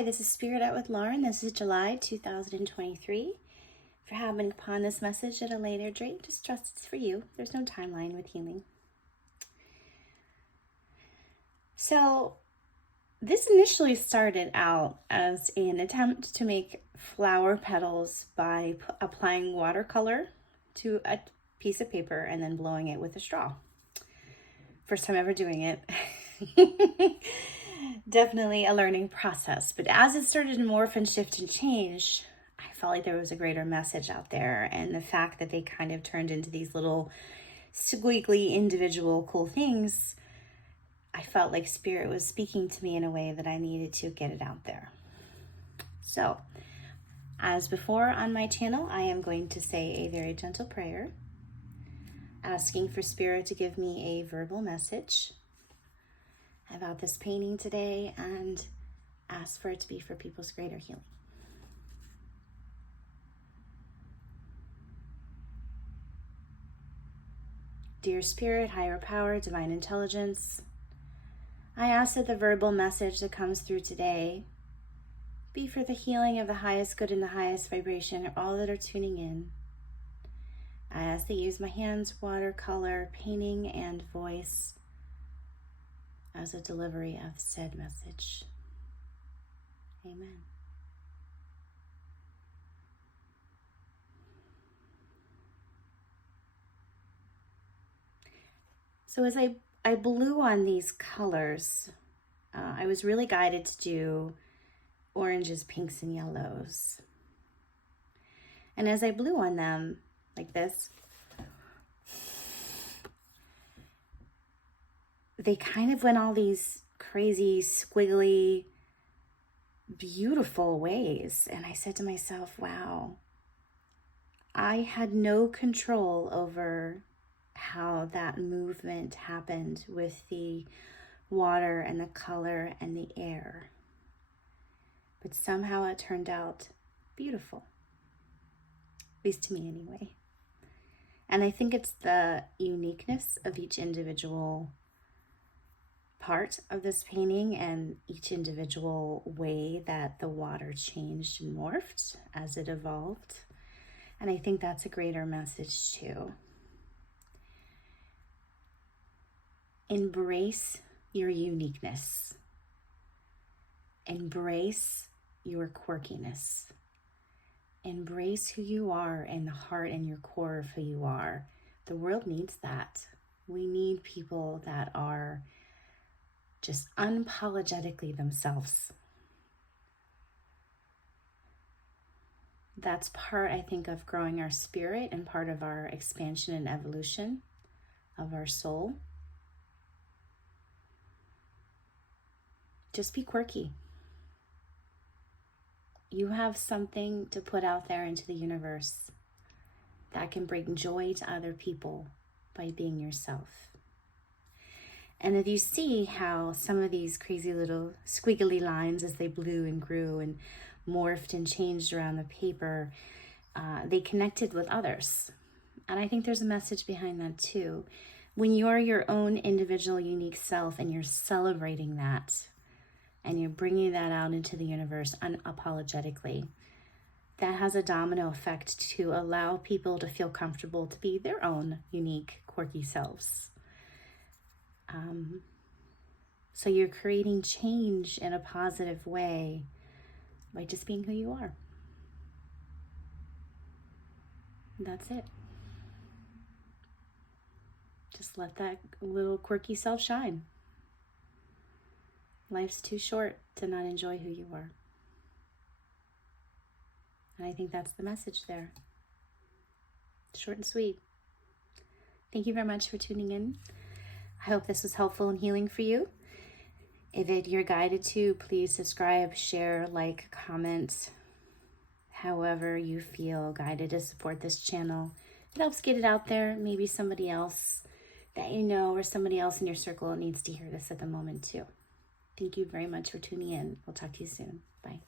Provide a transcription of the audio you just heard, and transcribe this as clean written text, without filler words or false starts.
Hi, this is Spirit Out with Lauren. This is July 2023. If you're happening upon this message at a later date, just trust it's for you. There's no timeline with healing. So, this initially started out as an attempt to make flower petals by applying watercolor to a piece of paper and then blowing it with a straw. First time ever doing it. Definitely a learning process. But as it started to morph and shift and change, I felt like there was a greater message out there. And the fact that they kind of turned into these little squiggly individual cool things, I felt like Spirit was speaking to me in a way that I needed to get it out there. So, as before on my channel, I am going to say a very gentle prayer, asking for Spirit to give me a verbal message about this painting today and ask for it to be for people's greater healing. Dear Spirit, higher power, divine intelligence, I ask that the verbal message that comes through today be for the healing of the highest good and the highest vibration of all that are tuning in. I ask that you use my hands, watercolor, painting, and voice as a delivery of said message. Amen. So as I blew on these colors, I was really guided to do oranges, pinks, and yellows. And as I blew on them, like this, they kind of went all these crazy, squiggly, beautiful ways. And I said to myself, wow, I had no control over how that movement happened with the water and the color and the air. But somehow it turned out beautiful, at least to me anyway. And I think it's the uniqueness of each individual part of this painting and each individual way that the water changed and morphed as it evolved. And I think that's a greater message too. Embrace your uniqueness. Embrace your quirkiness. Embrace who you are and the heart and your core of who you are. The world needs that. We need people that are just unapologetically themselves. That's part, I think, of growing our spirit and part of our expansion and evolution of our soul. Just be quirky. You have something to put out there into the universe that can bring joy to other people by being yourself. And if you see how some of these crazy little squiggly lines as they blew and grew and morphed and changed around the paper, they connected with others. And I think there's a message behind that too. When you're your own individual, unique self and you're celebrating that and you're bringing that out into the universe unapologetically, that has a domino effect to allow people to feel comfortable to be their own unique, quirky selves. So you're creating change in a positive way by just being who you are. That's it. Just let that little quirky self shine. Life's too short to not enjoy who you are. And I think that's the message there. Short and sweet. Thank you very much for tuning in. I hope this was helpful and healing for you. If you're guided to, please subscribe, share, like, comment, however you feel guided to support this channel. It helps get it out there. Maybe somebody else that you know or somebody else in your circle needs to hear this at the moment too. Thank you very much for tuning in. We'll talk to you soon. Bye.